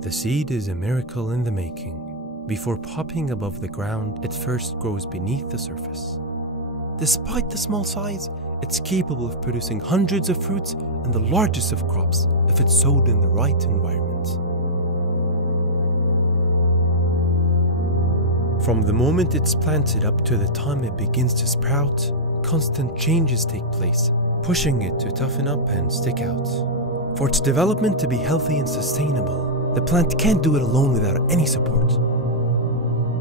The seed is a miracle in the making. Before popping above the ground, it first grows beneath the surface. Despite the small size, it's capable of producing hundreds of fruits and the largest of crops if it's sowed in the right environment. From the moment it's planted up to the time it begins to sprout, constant changes take place, pushing it to toughen up and stick out. For its development to be healthy and sustainable, the plant can't do it alone without any support.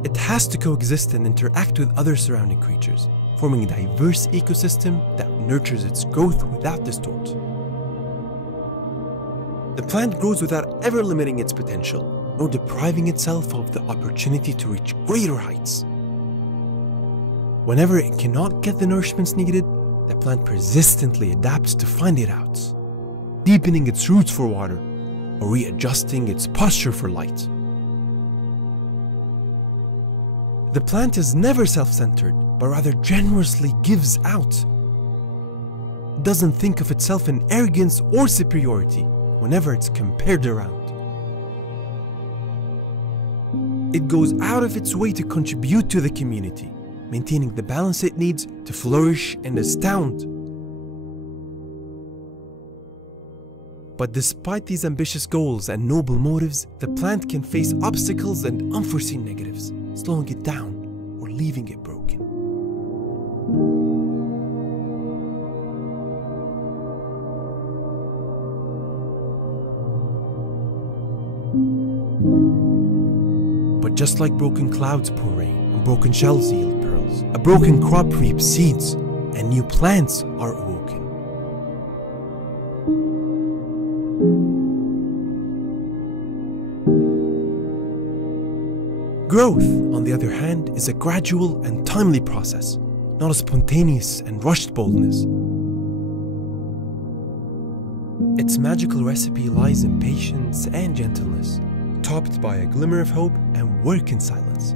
It has to coexist and interact with other surrounding creatures, forming a diverse ecosystem that nurtures its growth without distort. The plant grows without ever limiting its potential, nor depriving itself of the opportunity to reach greater heights. Whenever it cannot get the nourishments needed, the plant persistently adapts to find it out, deepening its roots for water, or readjusting its posture for light. The plant is never self-centered, but rather generously gives out. It doesn't think of itself in arrogance or superiority whenever it's compared around. It goes out of its way to contribute to the community, maintaining the balance it needs to flourish and astound. But despite these ambitious goals and noble motives, the plant can face obstacles and unforeseen negatives, slowing it down or leaving it broken. But just like broken clouds pour rain and broken shells yield pearls, a broken crop reaps seeds and new plants are awoken. Growth, on the other hand, is a gradual and timely process, not a spontaneous and rushed boldness. Its magical recipe lies in patience and gentleness, topped by a glimmer of hope and work in silence.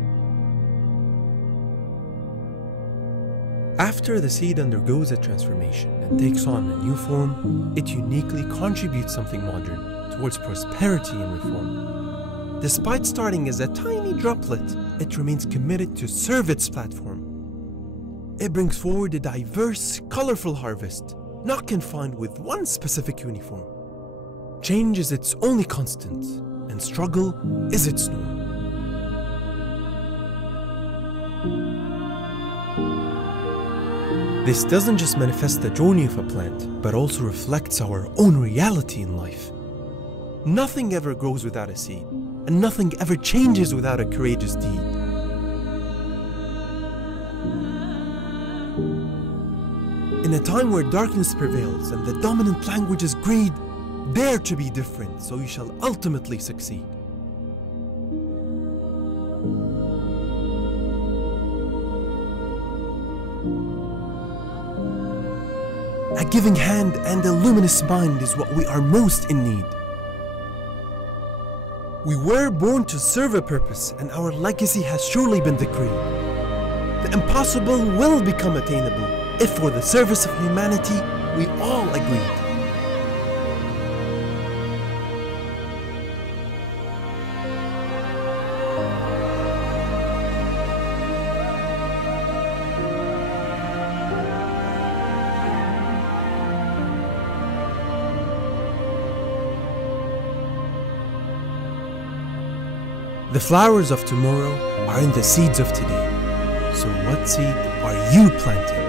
After the seed undergoes a transformation and takes on a new form, it uniquely contributes something modern towards prosperity and reform. Despite starting as a tiny droplet, it remains committed to serve its platform. It brings forward a diverse, colorful harvest, not confined with one specific uniform. Change is its only constant, and struggle is its norm. This doesn't just manifest the journey of a plant, but also reflects our own reality in life. Nothing ever grows without a seed, and nothing ever changes without a courageous deed. In a time where darkness prevails and the dominant language is greed, dare to be different so you shall ultimately succeed. A giving hand and a luminous mind is what we are most in need. We were born to serve a purpose, and our legacy has surely been decreed. The impossible will become attainable if for the service of humanity we all agreed. The flowers of tomorrow are in the seeds of today. So what seed are you planting?